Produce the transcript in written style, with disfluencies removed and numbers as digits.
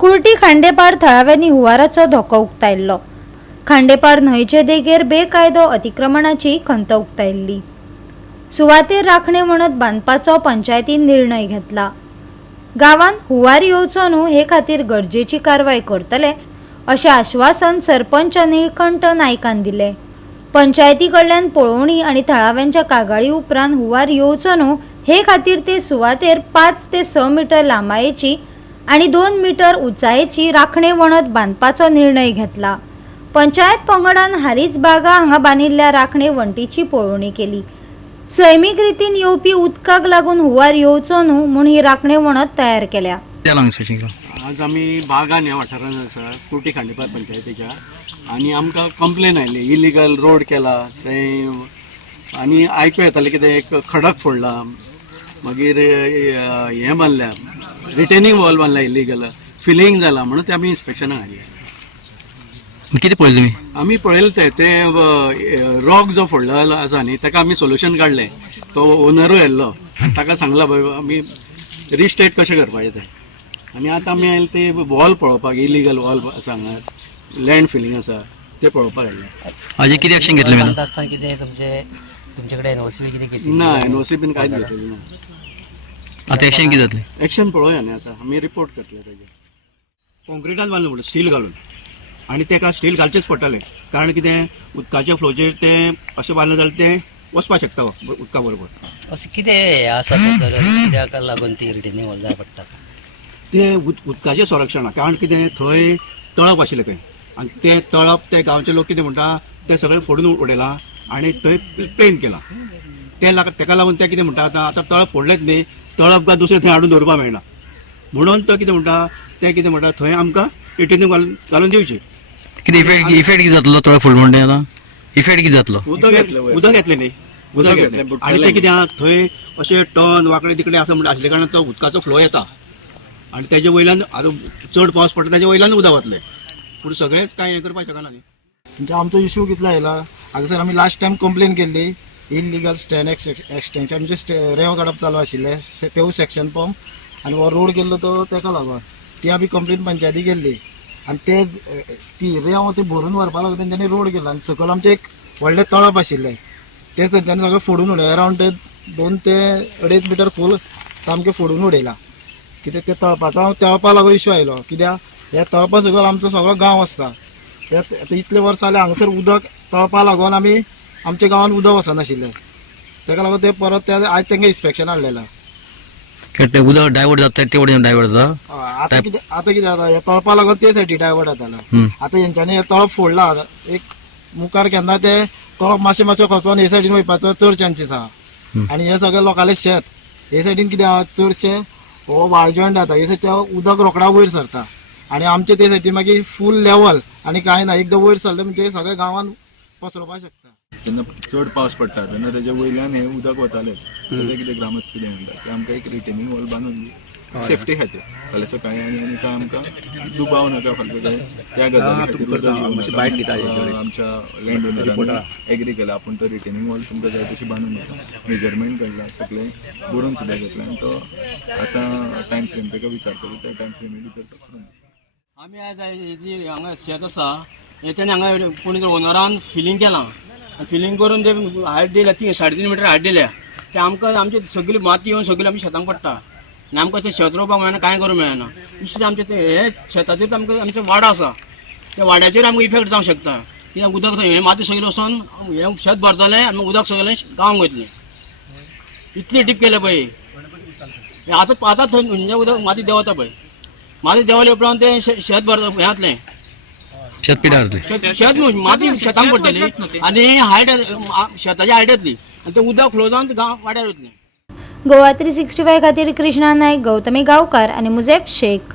कुर्टी खांडेपार थळाव्यांनी हुंवाराचो धोको उक्तायल्लो। खांडेपार न्हंयचे देगेर बेकायदो अतिक्रमणाची खंत उक्तायल्ली। सुवातेर राखणे वणत बांदपाचो पंचायतीन निर्णय घेतला। गांवांत हुंवार येवचो न्हू हे खातीर गरजेची कारवाय करतले अशें आश्वासन सरपंच निळकंठ नायकान दिले। पंचायती कडल्यान पळोवणी आनी थळाव्यांच्या कागाळी उपरांत हुंवार येवचो न्हू हे खातीर ते सुवातेर 5 ते 6 मीटर लांबायेची आनी 2 मीटर उंचायेची राखणे वणत बांदपाचो निर्णय घेतला। पंचायत पंगडान हालीच बागा हांगा बांदिल्ल्या राखणे वणटीची पळोवणी केली। सैमीक रितीन येवपी उदकाक लागून हुंवार येवचो न्हू म्हूण ही राखणे वणत तयार केल्या। आज आम्ही बागान ह्या वाठारांत आसा कुर्टी खांडेपार पंचायतीच्या आनी आमकां कंप्लेन आयली इलिगल रोड केला ते आनी आयकूं येतालें कितें एक खडक फोडला मागीर हें बांदल्या रिटेनिंग वॉल बांदला इलिगल फिलिंग जाला म्हणून ते आमी इन्स्पेक्शनाक हाडले। कितें पळयलें तुमी? आमी पळयलें ते रॉक जो फोडलेलो आसा न्ही ताका आमी सोल्युशन काडलें। तो ओनरूय येयल्लो ताका सांगला बाबा आमी रिस्टेट कशें करपाचें तें आनी आतां आमी आयले ते वॉल पळोवपाक इलिगल वॉल आसा हांगा लँड फिलिंग आसा ते पळोवपाक आयले। हाजे कितें एक्शन घेतलें मॅडम? आसतना कितें तुमचे कडेन एनओसी बी कितें घेतली? ना एनओसी बीन कांयच घेतलेली ना। आतां एक्शन कितें जातलें? एक्शन पळोवया न्ही आतां आमी रिपोर्ट करतले तेजेर। कॉन्क्रिटान बांदलें म्हणटा स्टील घालून आनी तेका स्टील घालचेच पडटलें कारण कितें उदकाच्या फ्लोचेर तें अशें बांदलें जाल्यार तें वचपाक शकता उदका बरोबर। अशें कितें आसा तर कित्याक लागून ती रिटेनिंग वॉल जाय पडटा? ते उदकाचें संरक्षण कारण कितें थंय तळप आशिल्लें खंय आनी तें तळप ते गांवचे लोक कितें म्हणटा तें सगळें फोडून उडयलां आनी थंय प्लेन केलां तेका लागून ते कितें म्हणटा आतां तळप फोडलेंच न्ही तळप काय दुसरें थंय हाडून दवरपाक मेळना म्हणून तो कितें म्हणटा ते कितें म्हणटा थंय आमकां रिटेनिंग वॉल घालून दिवची। कितें इफेक्ट कितें जातलो तळप फोड म्हणटा आतां? इफेक्ट कितें जातलो? उदक घेतलें न्ही उदक घेतलें आनी ते कितें आहा थंय अशें टर्न वांकडे तिकडे आसा म्हणटा आसले कारणान तो उदकाचो फ्लो येता आनी तेजे वयल्यान आतां चड पावस पडटा तेजे वयल्यान उदक वतलें पूण सगळेंच कांय हें करपाक शकना न्ही। म्हणजे आमचो इश्यू कितलो आयला हांगासर आमी लास्ट टायम कंप्लेन केल्ली इलिगल स्टँड एक्सटेंशन म्हणजे रेंव काडप चालू आशिल्लें तेवूय सेक्शन पंप आनी हो रोड केल्लो तो तेका लागून ती आमी कंप्लेन पंचायती केल्ली आनी ते ती रेंव ती भरून व्हरपा लागून तेंच्यांनी रोड केला आनी सकयल आमचें एक व्हडलें तळप आशिल्लें तें तेंच्यांनी सगळें फोडून उडयलें अरावंड ते 2 ते 2.5 मिटर खोल सामकें फोडून उडयलां। कित्याक ते तळपा लागून इश्यू आयलो कित्याक हे तळपा सकयल आमचो सगळो गांव आसता ते इतले वर्स जाले हांगासर उदक तळपा लागून आमी आमच्या गांवांत उदक वचनाशिल्लें तेका लागून ते परत ते आयज तेंका इन्स्पेक्शन हाडलेलां। उदक डायवर्ट जाता ते वटेन डायवर्ट जाता? आतां कितें जाता हे तळपा लागून ते सायडी डायवर्ट जाताला। आतां हेंच्यांनी हे तळप फोडला एक मुखार केन्ना ते तळप मातशें खचोन हे सायडीन वयपाचो चड चान्सीस आहा आनी हे सगळे लोकांले शेत हे सायडीन कितें आहा चडशें हो वाळ जॉयंट जाता हे सायडीन उदक रोखडा वयर सरता आनी आमचे ते सायडीन मागीर फूल लेवल आनी कांय ना एकदां वयर सरलें म्हणजे सगळ्या गांवांत पसरपाक शकता। जेन्ना चड पावस पडटा तेन्ना तेच्या वयल्यान हें उदक वतालेंच ते कितें ग्रामस्थ कितें म्हणटा ते आमकां एक रिटेनिंग वॉल बांदून सेफ्टी खातीर फाल्यां सकाळीं आनी काय आमकां दुबाव नाका फाल्यां त्या गजाली खातीर आमच्या लँड ओनरान एग्री केला आपूण तो रिटेनिंग वॉल तुमकां जाय तशी बांदून दिता मेजरमेंट काडला सगळें बरोवन सुद्दां घेतला आनी तो आतां टायम फ्रेम ताका विचारतलो त्या टायम फ्रेमी भितर तो करून दिता। आमी आयज हांगा शेत आसा तेणी हांगा कोणी ओनरान फिलिंग केलां फिलिंग करून ते हायट दिल्या 3.5 मिटर हायट दिल्या ते आमकां आमची सगळी माती येवन सगळी आमच्या शेतांक पडटा आनी आमकां ते शेत रोवपाक मेळना कांय करूंक मेळना दुसरें आमचें ते हे शेताचेर आमकां आमचो वाडो आसा त्या वाड्याचेर आमकां इफेक्ट जावंक शकता कित्याक उदक हे माती सगळी वचोन हे शेत भरतलें आनी उदक सगळें गांवांक वयतलें इतली डीप केलें पळय आतां थंय उदक माती देंवता पळय माती देंवले उपरांत ते शेत भर हें जातलें शेत पिड्यार जातलें शेत माती शेतांक पडटली आनी हायट शेताची हायट येतली आनी ते उदक फ्लो जावन गांव वाड्यार वयतलें। गोवा 365 खातीर कृष्णा नायक, गौतमी गांवकार आनी मुजेब शेख।